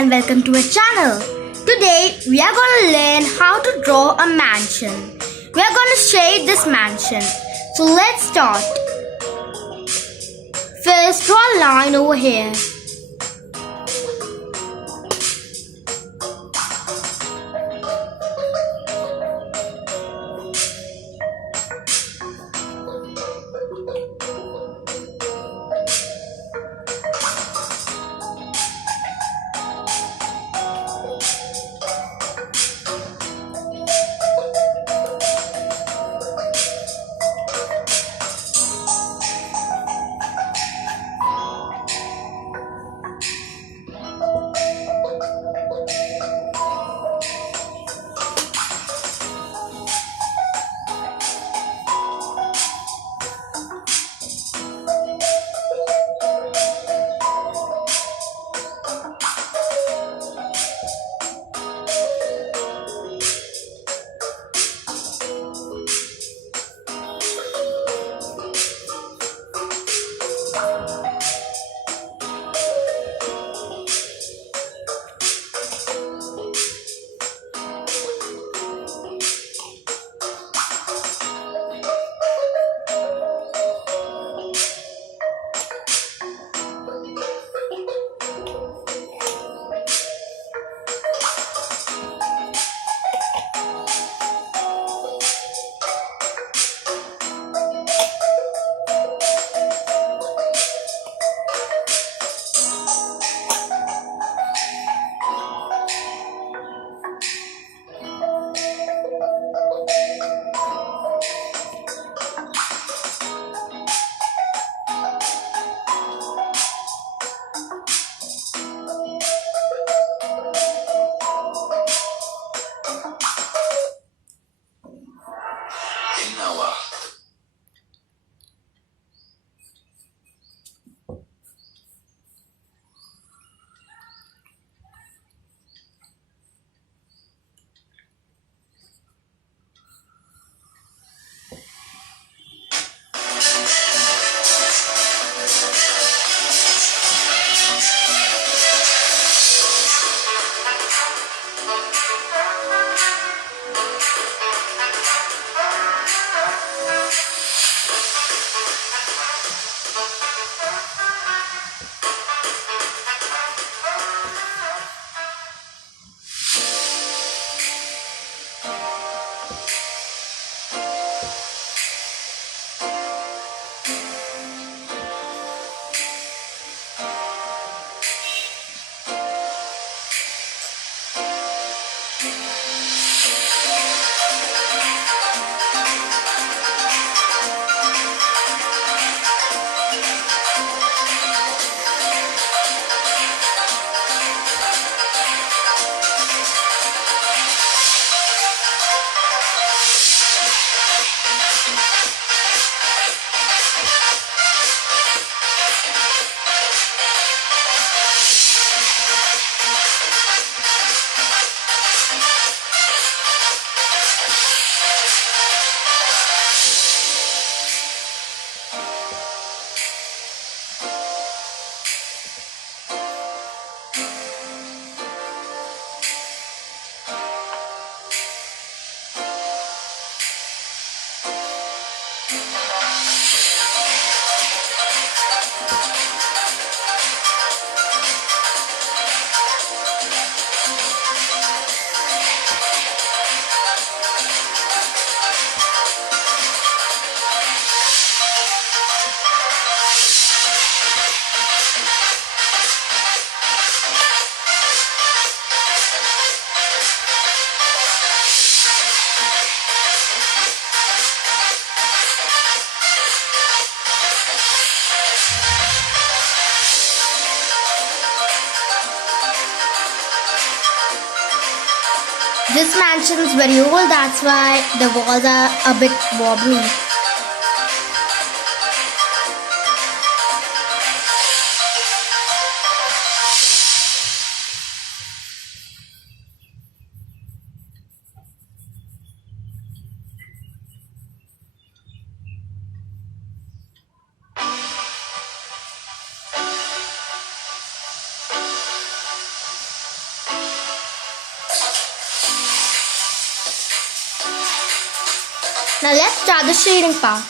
and welcome to our channel. Today we are going to learn how to draw a mansion. We are going to shade this mansion. So let's start. First draw a line over here. This mansion is very old, that's why the walls are a bit wobbly. Now let's start the shading part.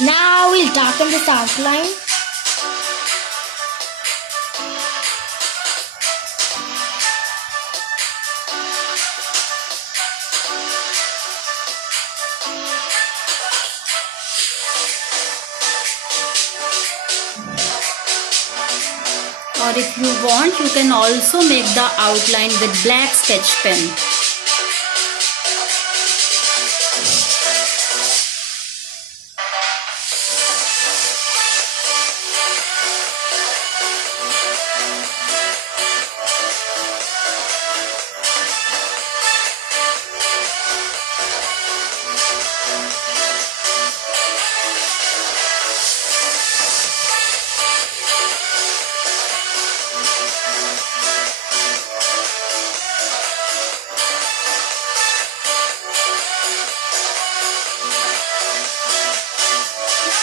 Now we'll darken this outline. Or if you want, you can also make the outline with black sketch pen.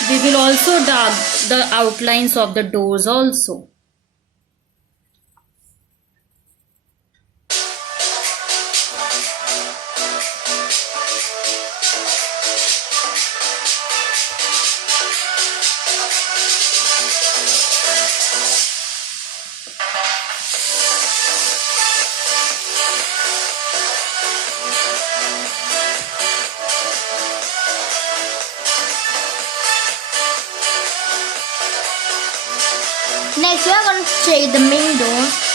We will also dark the outlines of the doors also. Next, we are going to shade the main door.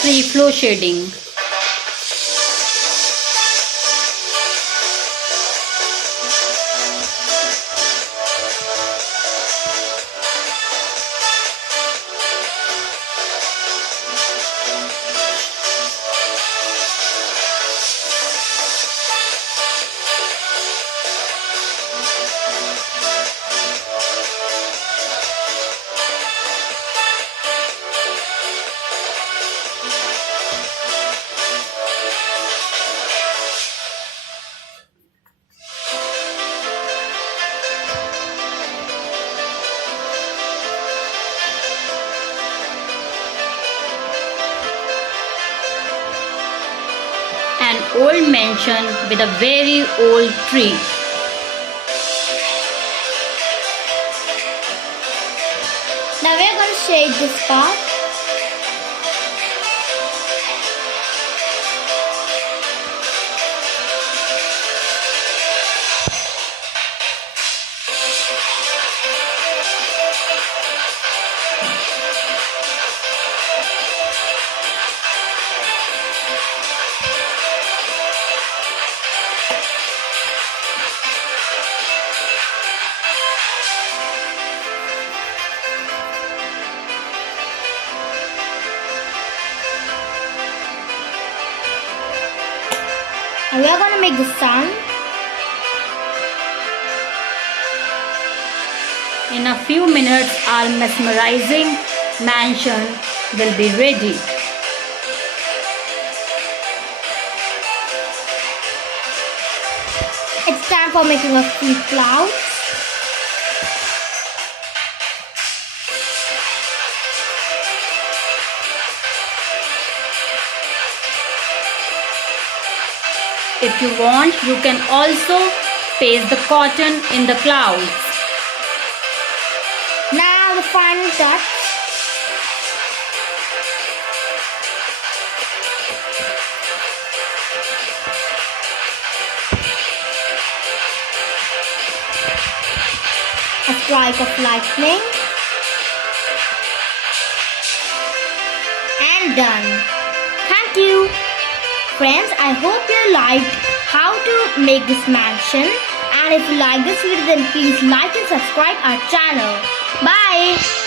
free flow shading. An old mansion with a very old tree. Now we're going to shade this part. And we are going to make the sun. In a few minutes, our mesmerizing mansion will be ready. It's time for making a few clouds. If you want, you can also paste the cotton in the clouds. Now the final touch. A strike of lightning. And done. Thank you. Friends, I hope you liked how to make this mansion, and if you like this video then please like and subscribe our channel. Bye.